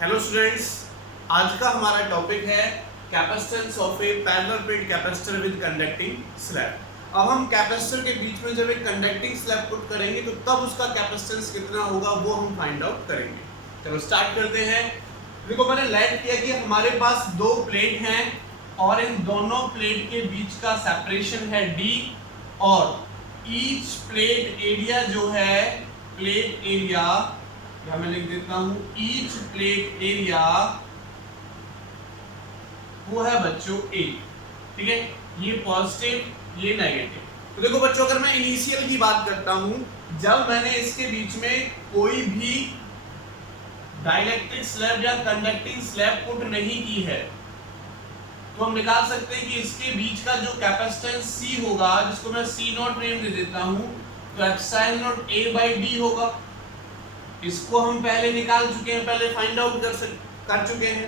Hello students, आज का हमारा टॉपिक है capacitance of A parallel plate capacitor with conducting slab. अब हम कैपेसिटर के बीच में जब एक कंडक्टिंग स्लैब पुट करेंगे तो तब उसका कैपेसिटेंस कितना होगा वो हम फाइंड आउट करेंगे। चलो स्टार्ट करते हैं। देखो मैंने लेट किया कि हमारे पास दो प्लेट हैं और इन दोनों प्लेट के बीच का सेपरेशन है d और ईच प्लेट एरिया जो है प्लेट एरिया या मैं लिख देता हूं ईच प्लेट एरिया वो है बच्चों A। ठीक है, ये पॉजिटिव ये नेगेटिव। तो देखो बच्चों, अगर मैं इनिशियल की बात करता हूं, जब मैंने इसके बीच में कोई भी डाइलेक्ट्रिक स्लैब या कंडक्टिंग स्लैब पुट नहीं की है तो हम निकाल सकते हैं कि इसके बीच का जो कैपेसिटेंस C होगा, जिसको मैं C नॉट नेम दे देता हूं, तो epsilon not A by D होगा। इसको हम पहले निकाल चुके हैं, पहले फाइंड आउट कर चुके हैं।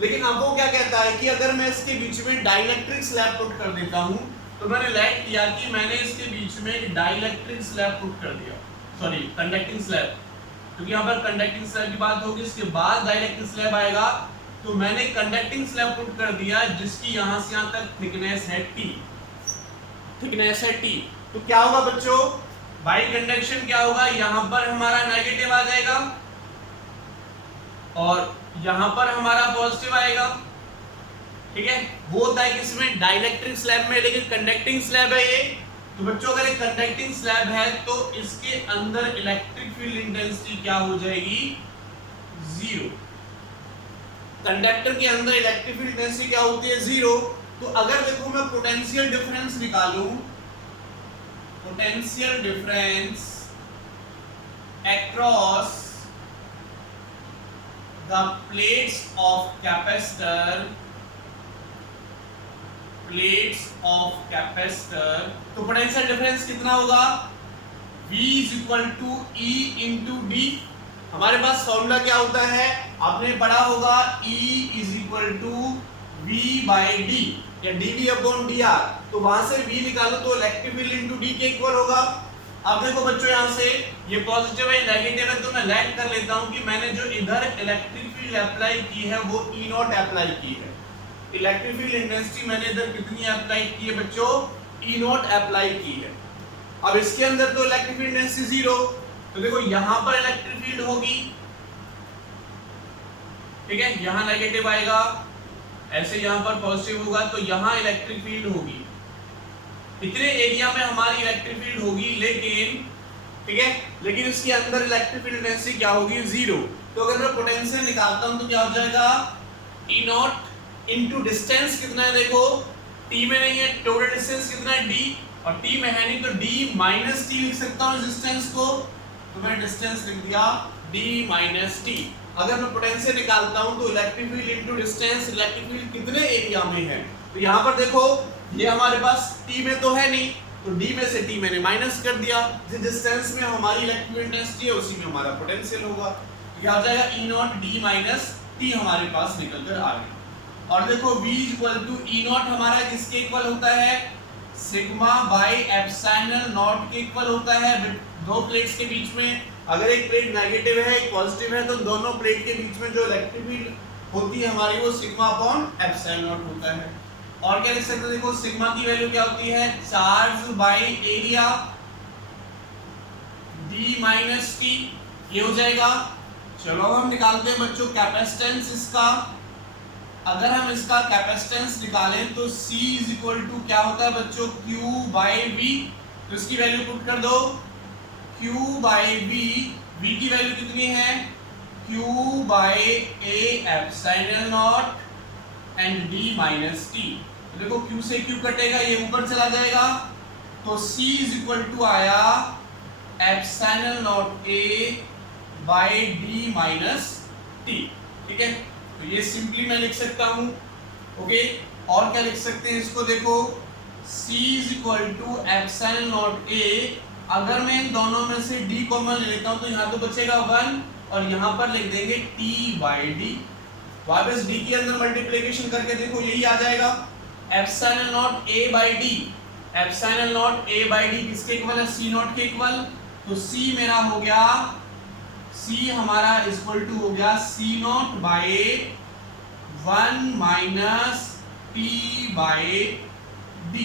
लेकिन अब वो क्या कहता है कि अगर मैं इसके बीच में डाइलेक्ट्रिक स्लैब पुट कर देता हूं, तो मैंने लेट किया कि मैंने इसके बीच में एक डाइलेक्ट्रिक स्लैब पुट कर दिया, सॉरी कंडक्टिंग स्लैब, क्योंकि यहाँ पर कंडक्टिंग स्लैब की बात होगी, इसके बाद डाइलेक्ट्रिक स्लैब आएगा। तो मैंने कंडक्टिंग स्लैब पुट कर दिया जिसकी यहाँ से यहाँ तक थिकनेस है T, थिकनेस है T। तो क्या होगा बच्चों, बाई कंडक्शन क्या होगा, यहां पर हमारा नेगेटिव आ जाएगा और यहां पर हमारा पॉजिटिव आएगा। ठीक है, वो होता है किसमें, डाइलेक्ट्रिक स्लैब में। लेकिन कंडक्टिंग स्लैब है ये, तो बच्चों अगर एक कंडक्टिंग स्लैब है तो इसके अंदर इलेक्ट्रिक फील्ड इंटेंसिटी क्या हो जाएगी, जीरो। कंडक्टर के अंदर इलेक्ट्रिक फील्ड इंटेंसिटी क्या होती है, जीरो। तो अगर देखो मैं पोटेंशियल डिफरेंस निकालूं, potential difference across the plates of capacitor, तो पोटेंशियल डिफरेंस कितना होगा, V is equal to E into D। हमारे पास फॉर्मूला क्या होता है, आपने पढ़ा होगा, E is equal to V by D या dV अपॉन dr। तो वहां से V निकालो तो इलेक्ट्रिक फील्ड इनटू D के इक्वल होगा। अब देखो बच्चों, यहाँ से ये पॉजिटिव है नेगेटिव है, तो मैं लेट कर लेता हूँ कि मैंने जो इधर इलेक्ट्रिक फील्ड अप्लाई की है वो E नॉट अप्लाई की है। इलेक्ट्रिक फील्ड इंटेंसिटी मैंने इधर कितनी अप्लाई की है बच्चों, E नॉट अप्लाई की है। अब इसके अंदर तो इलेक्ट्रिक फील्ड इंटेंसिटी जीरो, तो देखो यहाँ पर इलेक्ट्रिक फील्ड होगी, ठीक है, यहाँ नेगेटिव आएगा, ऐसे यहाँ पर पॉजिटिव होगा, तो यहाँ इलेक्ट्रिक फील्ड होगी। इतने एरिया में हमारी इलेक्ट्रिक फील्ड होगी, लेकिन ठीक है, लेकिन इसके अंदर इलेक्ट्रिक फील्ड इंटेंसिटी क्या होगी, जीरो। तो अगर मैं पोटेंशियल निकालता हूं तो क्या हो जाएगा, E नॉट इनटू डिस्टेंस कितना है, देखो T में नहीं है, टोटल डिस्टेंस कितना है D, और T में है नहीं तो D माइनस T लिख सकता हूं डिस्टेंस को, तो मैंने डिस्टेंस लिख दिया D माइनस T। अगर मैं पोटेंशियल निकालता हूं तो electric field into distance, electric field कितने एरिया में है, तो यहां पर देखो ये हमारे पास T में तो है नहीं, तो D में से T मैंने माइनस कर दिया, जिस डिस्टेंस में हमारी इलेक्ट्रिक फील्ड इंटेंसिटी है उसी में हमारा पोटेंशियल होगा। तो क्या हो जाएगा, E not D minus T हमारे पास निकल कर आ गया। और देखो V equal to E not हमारा किसके इक्वल होता है, सिग्मा बाई एप्सिलॉन नॉट के इक्वल होता है। दो प्लेट्स के बीच में अगर एक प्लेट नेगेटिव है एक पॉजिटिव है, तो दोनों प्लेट के बीच में जो इलेक्ट्रिक फील्ड होती है हमारी वो सिग्मा अपॉन एप्सिलॉन नॉट होता है। और क्या लिख सकते हैं, देखो सिग्मा की वैल्यू क्या होती है, charge by area D minus T, ये हो जाएगा। चलो हम निकालते हैं बच्चों कैपेसिटेंस इसका। अगर हम इसका कैपेसिटेंस निकालें तो C इज इक्वल टू क्या होता है बच्चों, Q बाई V। तो इसकी वैल्यू पुट कर दो, Q बाई V, V की वैल्यू कितनी है, Q by A epsilon not and D minus T। तो देखो Q से Q कटेगा, ये ऊपर चला जाएगा, तो C इज इक्वल टू आया epsilon not A by D minus T। ठीक है, तो ये सिंपली मैं लिख सकता हूं। ओके, और क्या लिख सकते हैं इसको, देखो C is equal to epsilon not A। अगर मैं इन दोनों में से D कॉमन ले लेता हूं तो यहाँ तो बचेगा 1 और यहाँ पर लिख देंगे T बाई D। वापस D के अंदर मल्टीप्लिकेशन करके देखो यही आ जाएगा, epsilon not A by D। Epsilon not A by D किसके इक्वल है, C नॉट के इक्वल, तो C मेरा हो गया C हमारा इक्वल टू हो गया C not by 1 minus T by D।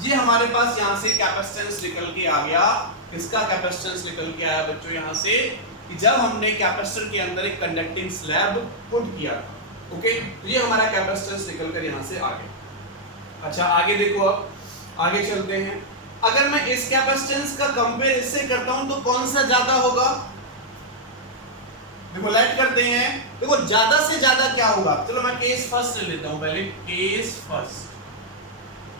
ये हमारे पास यहाँ से कैपेसिटेंस निकल के आ गया। इसका कैपेसिटेंस निकल के आया बच्चों यहाँ से कि जब हमने कैपेसिटर के अंदर एक कंडक्टिंग स्लैब पुट किया। ओके, तो ये हमारा कैपेसिटेंस निकल कर यहाँ से आ गया। अच्छा आगे देखो, अब आगे चलते हैं। अगर मैं इस कैपेसिटेंस का कंपेयर इससे करता हूं तो कौन सा ज्यादा होगा? देखो लेट करते हैं। देखो ज्यादा से ज्यादा क्या होगा? चलो मैं केस फर्स्ट ले लेता हूं पहले। केस फर्स्ट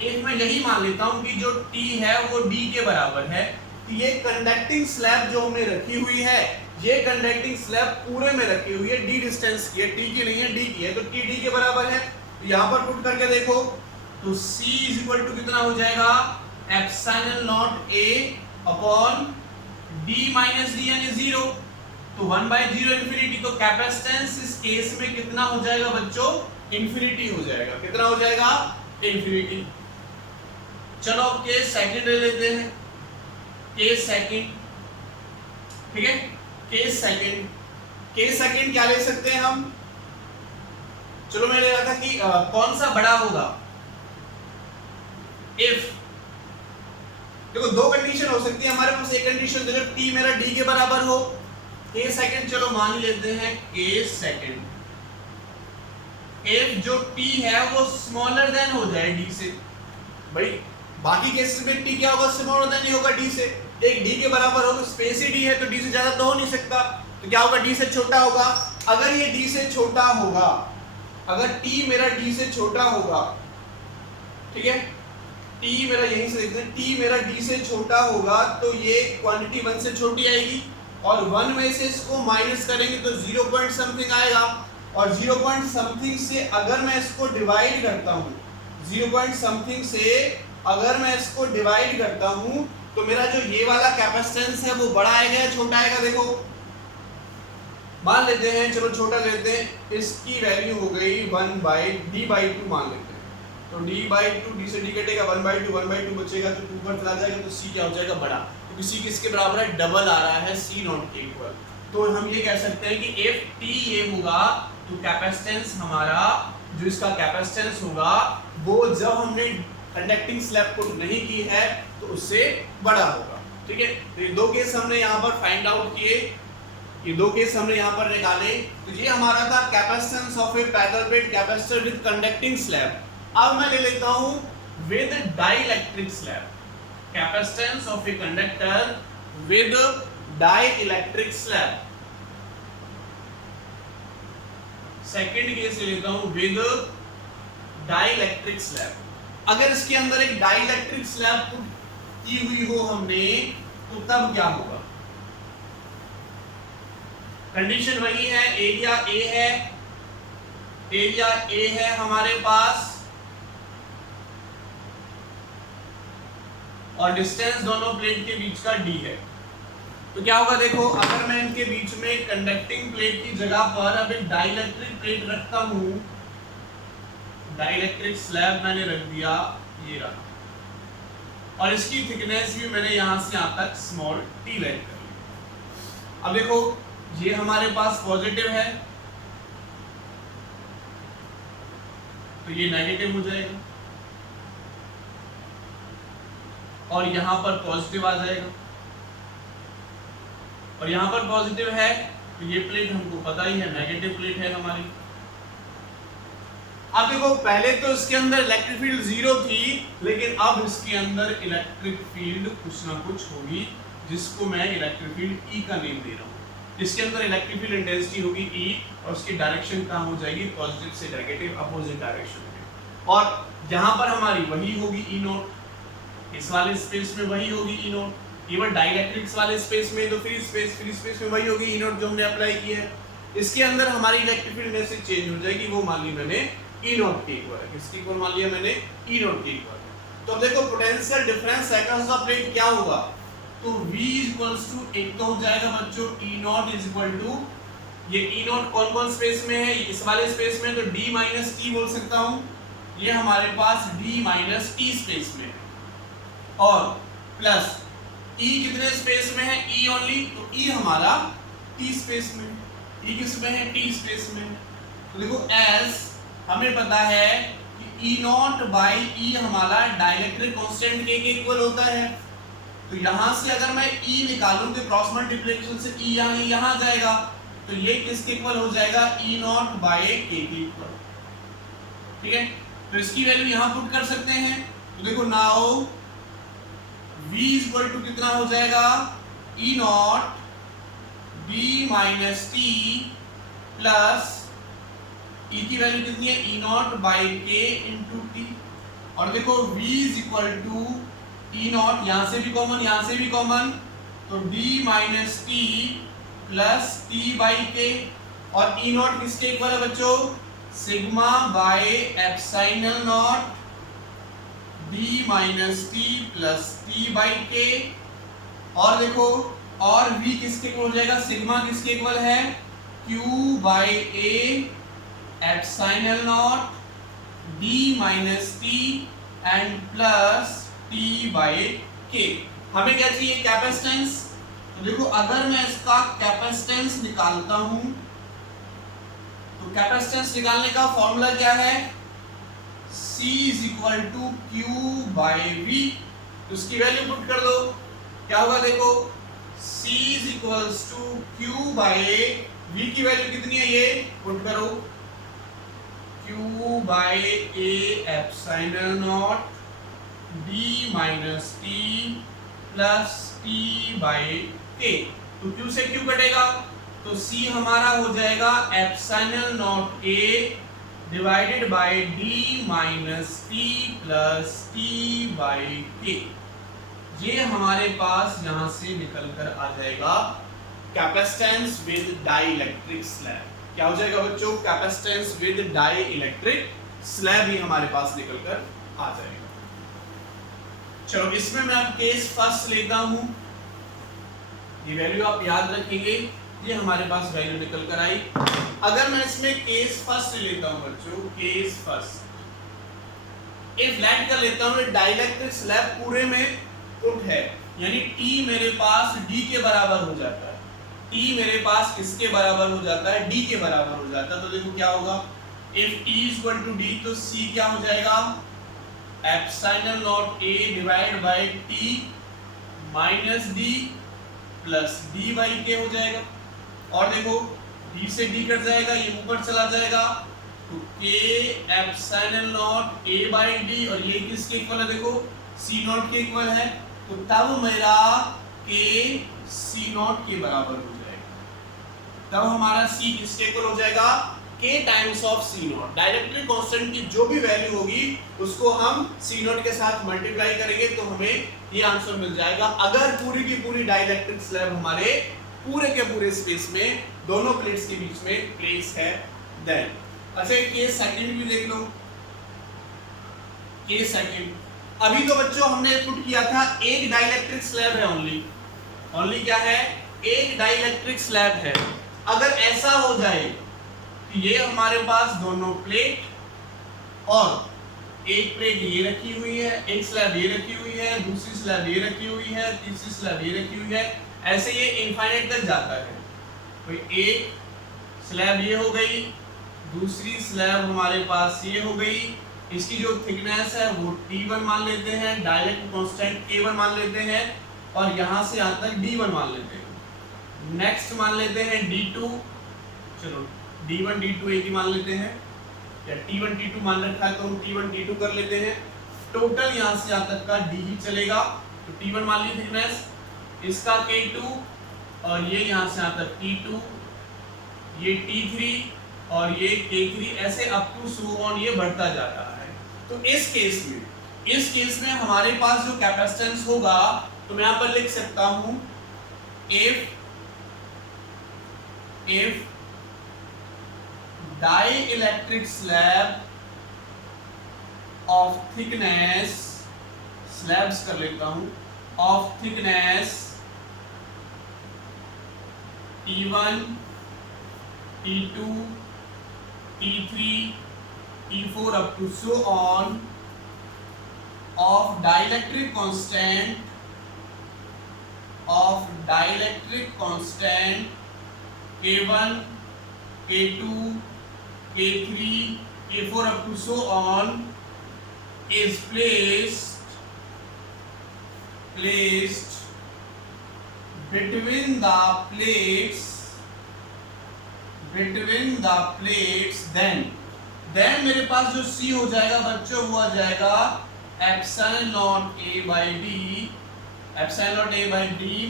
एक मैं यही मान लेता हूं कि जो T है वो D के बराबर है। तो ये कंडक्टिंग स्लैब जो हमने रखी हुई है, ये कंडक्टिंग स्लैब पूरे में रखी हुई है, D डिस्टेंस की है, T की नहीं है, D की है। तो T D के बराबर है। तो यहां पर पुट करके देखो तो C इज इक्वल टू कितना हो जाएगा? Epsilon not A upon D minus D यानी 0। तो 1/0 इंफिनिटी। तो कैपेसिटेंस इस केस में कितना हो जाएगा बच्चों? इंफिनिटी हो जाएगा। कितना हो जाएगा? इंफिनिटी। चलो केस सेकंड ले लेते हैं। केस सेकंड, ठीक है, केस सेकंड। केस सेकंड क्या ले सकते हैं हम? चलो मैं ले रहा था कि कौन सा बड़ा होगा? इफ देखो दो कंडीशन हो सकती है हमारे पास। एक कंडीशन देखो T मेरा D के बराबर हो। केस सेकंड चलो मान लेते हैं केस सेकंड, इफ जो T है वो स्मॉलर देन हो जाए D से। भाई बाकी केसेस में T क्या होगा? स्मॉलर देन ही होगा D से। एक D के बराबर हो तो स्पेस ही D है, तो D से ज्यादा तो हो नहीं सकता। तो क्या होगा? D से छोटा होगा। अगर ये D से छोटा होगा, अगर T मेरा D से छोटा होगा, ठीक है, T मेरा यहीं से देखते हैं, T मेरा D से छोटा होगा तो ये क्वांटिटी 1 से छोटी आएगी और 1 में से इसको माइनस करेंगे तो 0 पॉइंट समथिंग आएगा। और 0 पॉइंट समथिंग से अगर मैं इसको डिवाइड करता हूँ, 0 पॉइंट समथिंग से अगर मैं इसको डिवाइड करता हूँ तो मेरा जो ये वाला कैपेसिटेंस है वो बड़ा आएगा या छोटा आएगा? देखो मान लेते हैं, चलो छोटा लेते हैं, इसकी वैल्यू हो गई 1/D/2 मान लेते हैं। तो D/2, D से D कटेगा, 1/2 बचेगा तो 2 पर चला जाएगा। तो C क्या हो जाएगा? बड़ा। क्योंकि C किसके बराबर है? डबल आ रहा है C नॉट के इक्वल। तो हम ये कह सकते हैं कि if T ये होगा तो कैपेसिटेंस हमारा, जो इसका कैपेसिटेंस होगा वो जब हमने कंडक्टिंग स्लैब पुट नहीं की है तो उससे बड़ा होगा। ठीक है, तो ये दो केस हमने यहाँ पर फाइंड आउट किए, ये दो केस हमने यहाँ पर निकाले। तो ये हमारा था capacitance of A parallel plate capacitor with conducting slab. अब मैं ले लेता हूं with dielectric slab, capacitance of a conductor with dielectric slab. Second case ले लेता हूं विद डाइइलेक्ट्रिक स्लैब। अगर इसके अंदर एक डाइइलेक्ट्रिक स्लैब पुट की हुई हो हमने तो तब क्या होगा? कंडीशन वही है, एरिया A है, एरिया A है हमारे पास और डिस्टेंस दोनों प्लेट के बीच का D है। तो क्या होगा? देखो अगर मैं इनके बीच में कंडक्टिंग प्लेट की जगह पर अब एक डाइइलेक्ट्रिक प्लेट रखता हूं, डाइइलेक्ट्रिक स्लैब मैंने रख दिया, ये रहा, और इसकी थिकनेस भी मैंने यहां से यहां तक स्मॉल t लेट कर ली। अब देखो ये हमारे पास पॉजिटिव है तो ये नेगेटिव हो जाएगा और यहां पर पॉजिटिव आ जाएगा और यहां पर पॉजिटिव है तो ये प्लेट हमको पता ही है नेगेटिव प्लेट है हमारी। अब देखो पहले तो इसके अंदर इलेक्ट्रिक फील्ड 0 थी, लेकिन अब इसके अंदर इलेक्ट्रिक फील्ड कुछ ना कुछ होगी जिसको मैं इलेक्ट्रिक फील्ड E का नेम दे रहा हूँ। इसके अंदर इलेक्ट्रिक फील्ड इंटेंसिटी होगी E और उसकी डायरेक्शन कहाँ हो जाएगी? पॉजिटिव से नेगेटिव अपोजिट डायरेक्शन में। और यहाँ पर हमारी वही होगी E नॉट, इस वाले स्पेस में वही होगी E नॉट, केवल डाइइलेक्ट्रिक्स वाले स्पेस में तो फ्री स्पेस में वही होगी E नॉट जो हमने अप्लाई की है। इसके अंदर हमारी इलेक्ट्रिक फील्ड इंटेंसिटी चेंज हो जाएगी, वो मान ली मैंने E नॉट के इक्वल है। किसके इक्वल मान लिया मैंने? E नॉट के इक्वल। तो अब देखो potential difference across the plate क्या होगा? तो V इक्वल्स टू एक तो हो जाएगा बच्चों E not is equal to, ये E नॉट कौन कौन स्पेस में है? इस वाले स्पेस में तो D माइनस T बोल सकता हूँ, ये हमारे पास D माइनस T स्पेस में है, और प्लस E कितने स्पेस में है? E ओनली, तो E हमारा टी स्पेस में, ई किस में है, टी स्पेस में। तो देखो एस हमें पता है कि ई नॉट बाई ई हमारा डाइलेक्ट्रिक कांस्टेंट के इक्वल होता है। तो यहां से अगर मैं ई निकालूं तो क्रॉस मल्टीप्लिकेशन से ई यहां जाएगा, तो ये किसके इक्वल हो जाएगा, ई नॉट बाई के इक्वल। ठीक है, तो इसकी वैल्यू यहां पुट कर सकते हैं। तो देखो नाउ v इक्वल टू कितना हो जाएगा, E naught b minus T plus E की वैल्यू कितनी है, E naught by K into T. और देखो v is equal to E naught, यहां से भी कॉमन यहां से भी कॉमन, तो d minus T plus T by के। और ई नॉट किसके इक्वल है बच्चों, sigma by epsilon not d minus T plus T by के। और देखो और v किसके इक्वल हो जाएगा, सिग्मा किसके इक्वल है, q by a epsilon not d minus T and plus t by के। हमें क्या चाहिए, कैपेसिटेंस। तो देखो अगर मैं इसका कैपेसिटेंस निकालता हूं तो कैपेसिटेंस निकालने का फॉर्मूला क्या है, C is equal to Q by V. उसकी वैल्यू पुट कर दो, क्या होगा देखो, C is equals to Q by V की वैल्यू कितनी है, ये पुट करो, Q by A epsilon not d minus T plus T by K. तो q से q कटेगा, तो c हमारा हो जाएगा epsilon not a divided by d minus T plus T by के। ये हमारे पास यहां से निकल कर आ जाएगा कैपेसिटेंस विद डाइइलेक्ट्रिक स्लैब। क्या हो जाएगा बच्चों, कैपेसिटेंस विद डाइइलेक्ट्रिक स्लैब ही हमारे पास निकल कर आ जाएगा। चलो इसमें मैं अब केस फर्स्ट लेता हूं, ये वैल्यू आप याद रखेंगे, ये हमारे पास वैल्यू निकल कर आई। अगर मैं इसमें केस फर्स्ट लेता हूं बच्चों, केस फर्स्ट इफ लेट कर लेता हूं, डाइइलेक्ट्रिक स्लैब पूरे में पुट है, यानी T मेरे पास D के बराबर हो जाता है। T मेरे पास किसके बराबर हो जाता है, D के बराबर हो जाता है। तो देखो क्या होगा, if T equal to D तो C क्या हो जाएगा, epsilon not A divide by T minus D plus D by K हो जाएगा। और देखो D से D कट जाएगा, ये ऊपर चला जाएगा, तो K epsilon not A by D, और ये किसके इक्वल है, देखो C नॉट के इक्वल है। तो तब मेरा K C नॉट के बराबर हो जाएगा, तब हमारा C किसके इक्वल हो जाएगा, K times of C not. Dielectric constant की जो भी वैल्यू होगी उसको हम C नॉट के साथ मल्टीप्लाई करेंगे तो हमें ये आंसर मिल जाएगा। अगर पूरी की पूरी डाइलेक्ट्रिक स्लैब हमारे पूरे के पूरे स्पेस में दोनों प्लेट्स के बीच में प्लेस है देन। अच्छा केस सेकंड भी देख लो, केस सेकंड अभी तो बच्चों हमने पुट किया था एक डाइलेक्ट्रिक स्लैब है, ओनली क्या है, एक डाइलेक्ट्रिक स्लैब है। अगर ऐसा हो जाए कि ये हमारे पास दोनों प्लेट और एक प्लेट ये रखी हुई है, एक स्लैब ये रखी हुई है, दूसरी स्लैब ये रखी हुई है, तीसरी स्लैब ये रखी हुई है, ऐसे ये इनफाइनाइट तक जाता है। तो एक स्लैब ये हो गई, दूसरी स्लैब हमारे पास ये हो गई, इसकी जो थिकनेस है वो T1 मान लेते हैं, डाइलेक्ट्रिक कांस्टेंट K1 मान लेते हैं, और यहां से यहां तक D1 मान लेते हैं। नेक्स्ट मान लेते हैं D2, चलो D1 D2 एक ही मान लेते हैं, या T1 T2 मान रखा है तो हम T1 T2 कर लेते हैं। टोटल यहां से यहां तक का D ही चलेगा, तो T1 मान ली थिकनेस, इसका K2, और ये यहां से यहां तक T2, ये T3 और ये K3, ऐसे अप टू सो ऑन ये बढ़ता जा रहा है। तो इस केस में हमारे पास जो कैपेसिटेंस होगा तो मैं यहां पर लिख सकता हूं if dielectric slab of thickness, slabs कर लेता हूं, of thickness T1 T2 T3 T4 up to so on of dielectric constant K1, K2, K3, K4 up to so on is placed between the plates then मेरे पास जो C हो जाएगा बच्चों वो आ जाएगा epsilon not A by D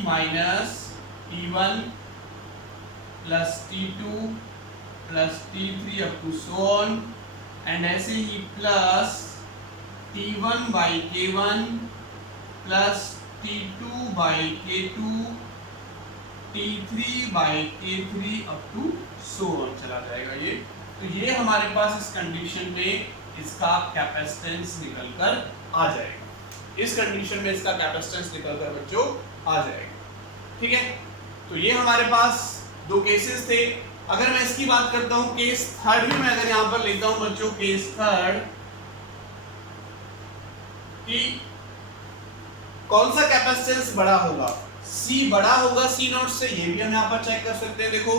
minus T1 plus T2 plus T3 up to so on and ऐसे ही plus T1 by K1 plus T2 by K2 T3 by K3 up to so on चला जाएगा ये। तो ये हमारे पास इस condition में इसका कैपेसिटेंस निकल कर आ जाएगा। इस कंडीशन में इसका कैपेसिटेंस निकल कर बच्चों आ जाएगा। ठीक है, तो ये हमारे पास दो केसेस थे। अगर मैं इसकी बात करता हूं केस थर्ड भी मैं अगर यहां पर लेता हूं बच्चों केस थर्ड कि कौन सा कैपेसिटेंस बड़ा होगा, C बड़ा होगा C नॉट से, ये भी हम यहां पर चेक कर सकते हैं। देखो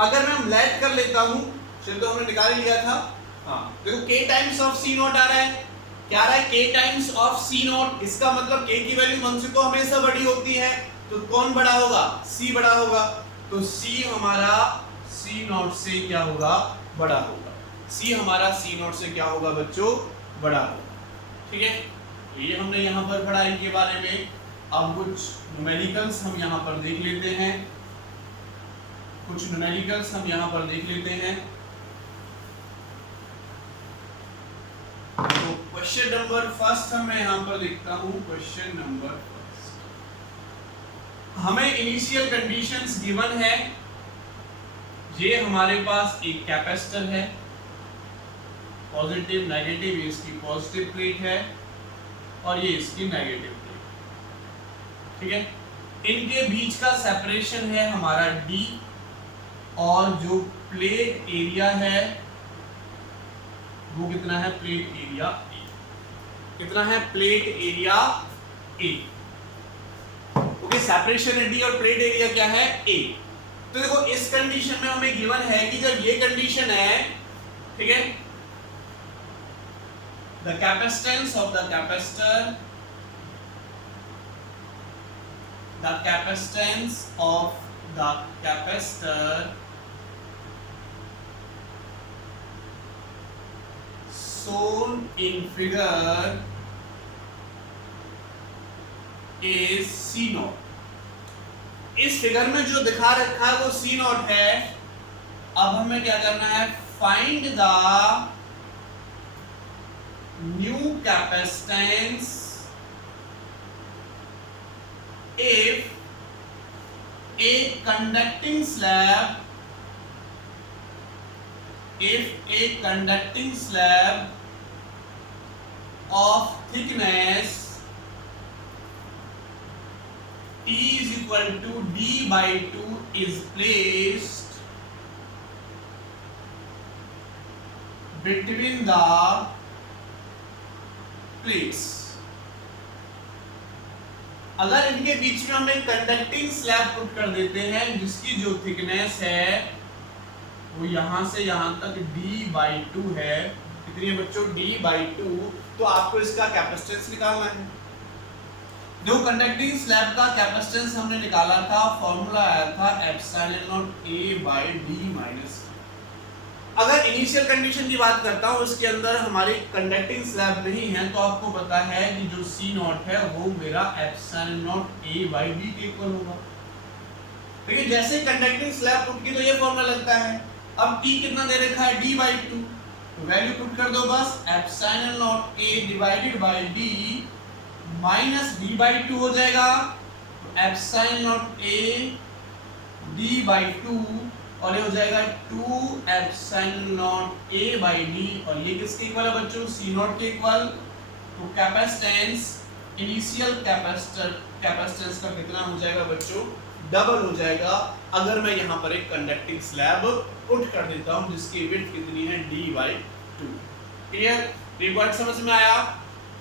अगर मैं लेट कर लेता हूं, चलो तो हमने निकाल लिया था, हाँ देखो K times of C naught आ रहा है, क्या आ रहा है K times of C naught, इसका मतलब K की वैल्यू 1 से तो हमेशा बड़ी होती है, तो कौन बड़ा होगा, C बड़ा होगा। तो C हमारा C नॉट से क्या होगा, बड़ा होगा। C हमारा C नॉट से क्या होगा बच्चों, बड़ा होगा। ठीक है, तो ये हमने यहाँ पर पढ़ा इनके बारे में। अब कुछ न्यूमेरिकल्स हम यहाँ पर देख लेते हैं, तो क्वेश्चन नंबर फर्स्ट मैं यहाँ पर लिखता हूँ। क्वेश्चन नंबर फर्स्ट, हमें इनिशियल कंडीशंस गिवन है। ये हमारे पास एक कैपेसिटर है, पॉजिटिव नेगेटिव, इसकी पॉजिटिव प्लेट है और ये इसकी नेगेटिव प्लेट। ठीक है, इनके बीच का सेपरेशन है हमारा D और जो प्लेट एरिया है वो कितना है, प्लेट एरिया A। कितना है, plate area A। Okay, separation है D और प्लेट एरिया क्या है, A। तो देखो इस कंडीशन में हमें गिवन है कि जब ये कंडीशन है, ठीक है, the capacitance of the capacitor, the capacitance of the capacitor shown in figure is C naught। इस फिगर में जो दिखा रखा है वो C naught है। अब हमें क्या करना है, find the new capacitance if a conducting slab of thickness T is equal to D by 2 is placed between the plates। अगर इनके बीच में हम एक कंडक्टिंग स्लैब पुट कर देते हैं जिसकी जो थिकनेस है वो यहां से यहां तक D/2 है, कितनी है बच्चों, D/2, तो आपको इसका कैपेसिटेंस निकालना है। जो कंडक्टिंग स्लैब का कैपेसिटेंस हमने निकाला था, फॉर्मूला आया था एप्सिलॉन A/D-। अगर इनिशियल कंडीशन की बात करता हूं, उसके अंदर हमारी कंडक्टिंग स्लैब नहीं है, तो आपको पता है कि जो C नॉट है वो मेरा एप्सिलॉन A/D के इक्वल होगा। ठीक है, जैसे कंडक्टिंग स्लैब पुट की तो ये फॉर्मूला लगता है। अब T कितना दे रखा है, D/2, तो वैल्यू पुट कर दो बस, epsilon A divided by D minus D/2 हो जाएगा, तो एप्सिलॉन A D/2 और ये हो जाएगा 2 एप्सिलॉन A/D, और ये किसके इक्वल है बच्चों, C नॉट के इक्वल। तो कैपेसिटेंस, इनिशियल कैपेसिटेंस का कितना हो जाएगा बच्चों, डबल हो जाएगा अगर मैं यहाँ पर एक कंडक्टिंग स्लैब पुट कर देता हूँ जिसकी विड्थ कितनी है, D/2। क्लियर, रिवर्स समझ में आया।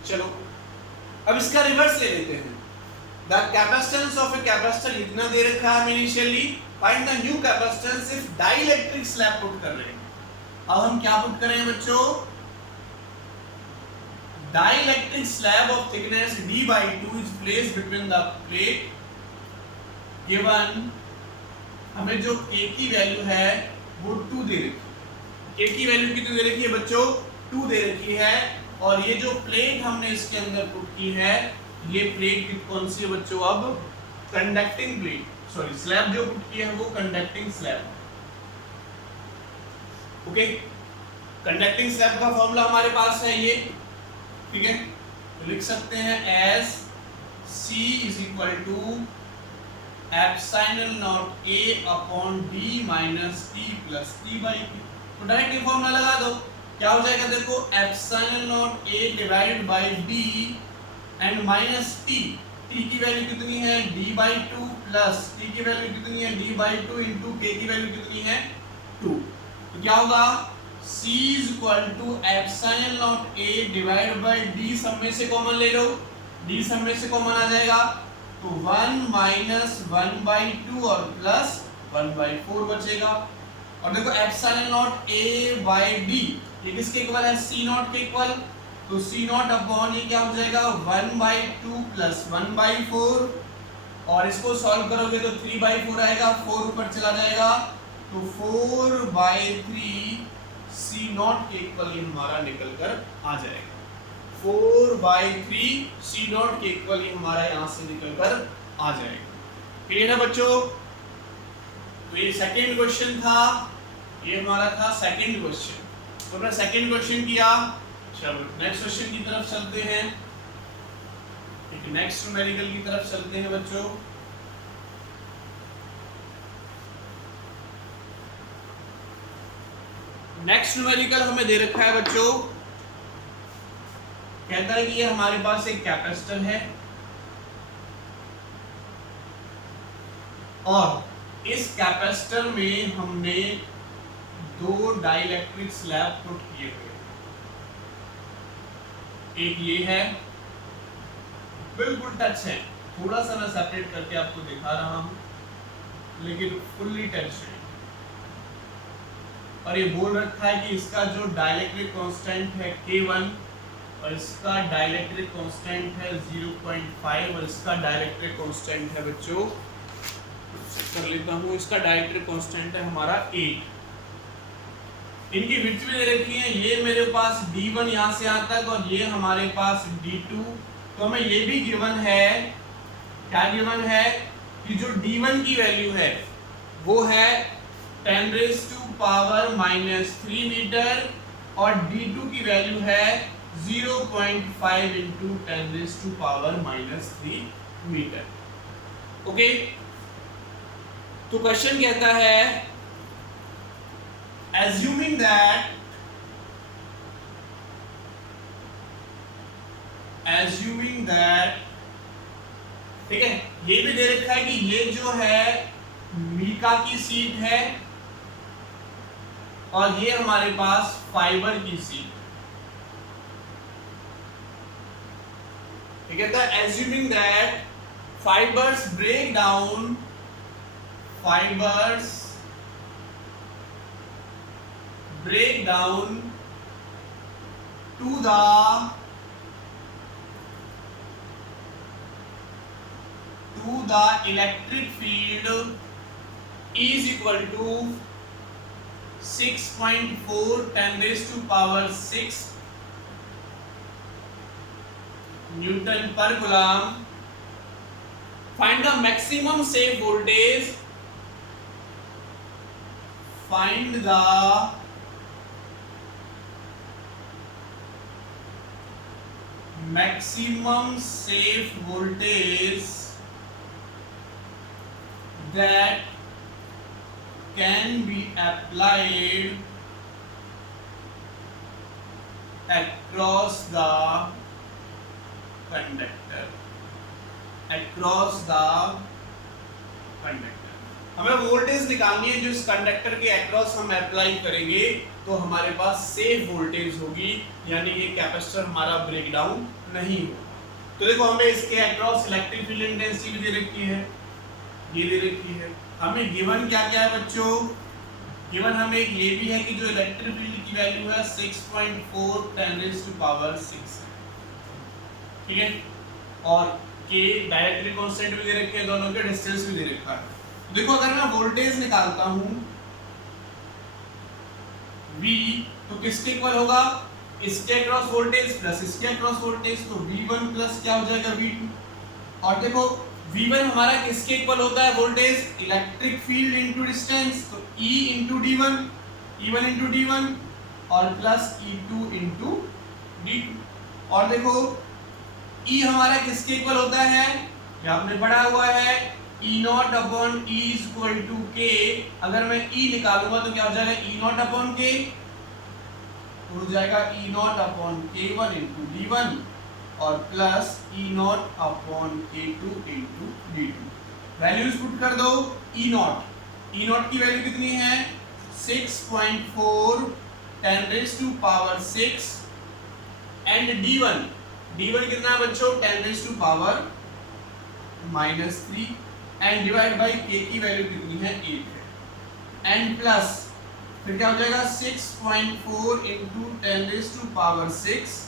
चलो अब इसका रिवर्स ले लेते हैं। The capacitance of a capacitor इतना दे रखा है initially, find the new capacitance if dielectric slab put कर रहे हैं। अब हम क्या पुट करें बच्चों, dielectric slab of thickness d/2 is placed between the plate given. हमें जो k की वैल्यू है वो 2 दे रखी है। k की वैल्यू कितनी दे रखी है बच्चों, 2 दे रखी है। और ये जो प्लेट हमने इसके अंदर पुट की है, ये प्लेट कौन सी है बच्चों, अब कंडक्टिंग प्लेट, सॉरी स्लैब जो पुट की है वो conducting slab. Okay, conducting slab का फॉर्मूला हमारे पास है ये, ठीक है। तो लिख सकते हैं as C is equal to epsilon not A upon D minus T plus T by Q। तो डायरेक्ट ये फॉर्मूला लगा दो, क्या हो जाएगा देखो, epsilon not A divided by D and minus T। T की वैल्यू कितनी है D/2 प्लस T की वैल्यू कितनी है D/2 इंटू K की वैल्यू कितनी है 2। तो क्या होगा, C is equal to epsilon not A divided by D, सब में से कॉमन ले लो, D सब में से कॉमन आ जाएगा, तो 1 माइनस 1/2 और प्लस 1/4 बचेगा। और देखो epsilon not A by D ये किसके इक्वल है, C नॉट के इक्वल, तो C नॉट अपॉन ये क्या हो जाएगा 1/2 प्लस 1/4, और इसको सॉल्व करोगे तो 3/4 आएगा, 4 ऊपर चला जाएगा, तो 4/3 C नॉट के इक्वल ये हमारा निकल कर आ जाएगा। 4/3 C नॉट के इक्वल ये हमारा यहाँ से निकल कर आ जाएगा। क्लियर है बच्चों? तो ये सेकंड क्वेश्चन था, ये हमारा था सेकंड क्वेश्चन। तो हमने सेकंड क्वेश्चन किया, चलो नेक्स्ट क्वेश्चन की तरफ चलते हैं, एक नेक्स्ट न्यूमेरिकल की तरफ चलते हैं बच्चों। नेक्स्ट न्यूमेरिकल हमें दे रखा है बच्चों, कहता है कि ये हमारे पास एक कैपेसिटर है और इस कैपेसिटर में हमने 2 डाइलेक्ट्रिक स्लैब पुट किए हुए, एक ये है, बिल्कुल टच है, थोड़ा सा मैं सेपरेट करके आपको दिखा रहा हूं लेकिन फुल्ली टच है, और ये बोल रखा है कि इसका जो डाइलेक्ट्रिक कांस्टेंट है K1 और इसका डाइलेक्ट्रिक कांस्टेंट है 0.5 और इसका डाइलेक्ट्रिक कांस्टेंट है बच्चों, चेक कर लेता हूँ, इसका डाइलेक्ट्रिक कांस्टेंट है हमारा 8। इनकी विड्थ भी दे रखी है, ये मेरे पास D1 यहाँ से यहाँ तक और ये हमारे पास D2। तो हमें ये भी गिवन है, क्या गिवन है कि जो D1 की वैल्यू है वो है 10⁻³ मीटर और D2 की वैल्यू है 0.5 इंटू 10⁻³ मीटर। ओके, तो क्वेश्चन कहता है assuming that, ठीक है, ये भी दे रखा है कि ये जो है मीका की सीट है और ये हमारे पास फाइबर की सीट, ठीक है। तो assuming that fibers break down to the electric field is equal to 6.4 10⁻⁶ Newton per coulomb. Find the maximum safe voltage. Find the maximum safe voltage that can be applied across the conductor. हमें voltage निकालनी है जो इस conductor के across हम apply करेंगे तो हमारे पास सेफ वोल्टेज होगी, यानी ये कैपेसिटर हमारा ब्रेक डाउन नहीं होगा। तो देखो हमें इसके अक्रॉस इलेक्ट्रिक फील्ड इंटेंसिटी भी दे रखी है, ये दे रखी है, हमें गिवन क्या क्या है बच्चों, गिवन हमें ये भी है कि जो इलेक्ट्रिक फील्ड की वैल्यू है 6.4 10⁶ ठीक है, और के डायरेक्टली कांस्टेंट भी दे रखे हैं, दोनों के डिस्टेंस भी दे रखा है। देखो अगर मैं वोल्टेज निकालता हूं V तो किसके इक्वल होगा, इसके अक्रॉस वोल्टेज प्लस इसके अक्रॉस वोल्टेज, तो V1 प्लस क्या हो जाएगा V2। और देखो V1 हमारा किसके इक्वल होता है voltage, electric field into distance, तो E into D1, E1 into D1 और प्लस E2 इनटू D2। और देखो E हमारा किसके इक्वल होता है, ये आपने पढ़ा हुआ है E0 upon E is equal to K। अगर मैं E निकालूंगा तो क्या हो जाएगा E0 अपॉन K, तो हो जाएगा E0 upon K1 into D1 और plus E0 upon K2 into D2। Values put कर दो, E0 की वैल्यू कितनी है 6.4 10⁶ एंड D1 कितना है बच्चों 10⁻³ एंड डिवाइड बाय K की वैल्यू कितनी है 8 है, एंड प्लस फिर क्या हो जाएगा 6.4 इनटू 10⁻⁶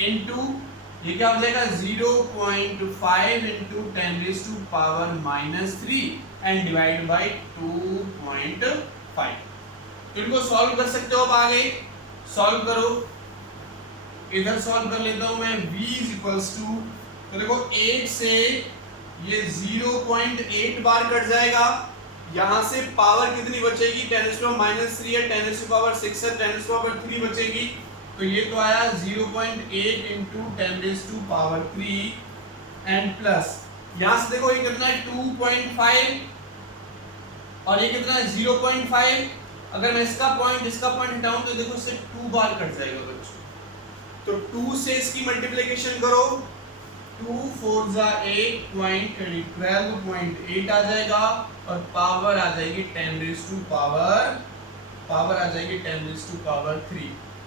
इनटू ये क्या हो जाएगा 0.5 इनटू 10⁻³ एंड डिवाइड बाय 2.5। तो इनको सॉल्व कर सकते हो, अब आगे सॉल्व करो, इधर सॉल्व कर लेता हूं मैं v इज इक्वल्स टू, तो देखो 8 से ये 0.8 बार कट जाएगा, यहां से पावर कितनी बचेगी 10⁻³ या 10⁻⁶ है 10⁻³ बचेगी, तो ये तो आया 0.8 इनटू 10⁻³ एंड प्लस यहां से देखो ये कितना है 2.5 और ये कितना है 0.5। अगर मैं इसका पॉइंट हटाऊं तो देखो इससे 2 बार कट जाएगा बच्चों, तो 2 से इसकी मल्टीप्लिकेशन करो, 2 4 जा 8 12.8 आ जाएगा और पावर आ जाएगी 10⁻³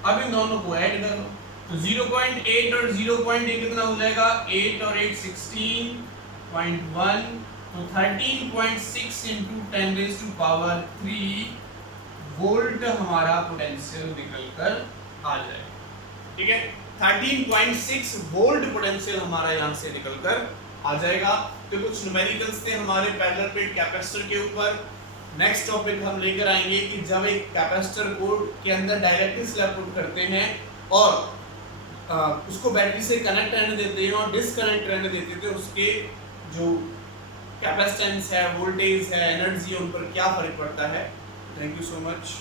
अब इन दोनों को ऐड कर लो, तो 0.8 और 0.8 कितना हो जाएगा 8 और 8 16.1, तो 13.6 इनटू 10⁻³ वोल्ट हमारा पोटेंशियल निकल कर आ जाएगा, ठीक है 13.6 वोल्ट पोटेंशियल हमारा यहां से निकलकर आ जाएगा। तो कुछ न्यूमेरिकल्स थे हमारे पैरेलल प्लेट कैपेसिटर के ऊपर। नेक्स्ट टॉपिक हम लेकर आएंगे कि जब एक कैपेसिटर को के अंदर डायरेक्टली स्लैब पुट करते हैं और उसको बैटरी से कनेक्ट रहने देते हैं और डिसकनेक्ट रहने देते हैं, तो उसके जो कैपेसिटेंस है, वोल्टेज है, एनर्जी है, उन पर क्या फर्क पड़ता है। Thank you so much.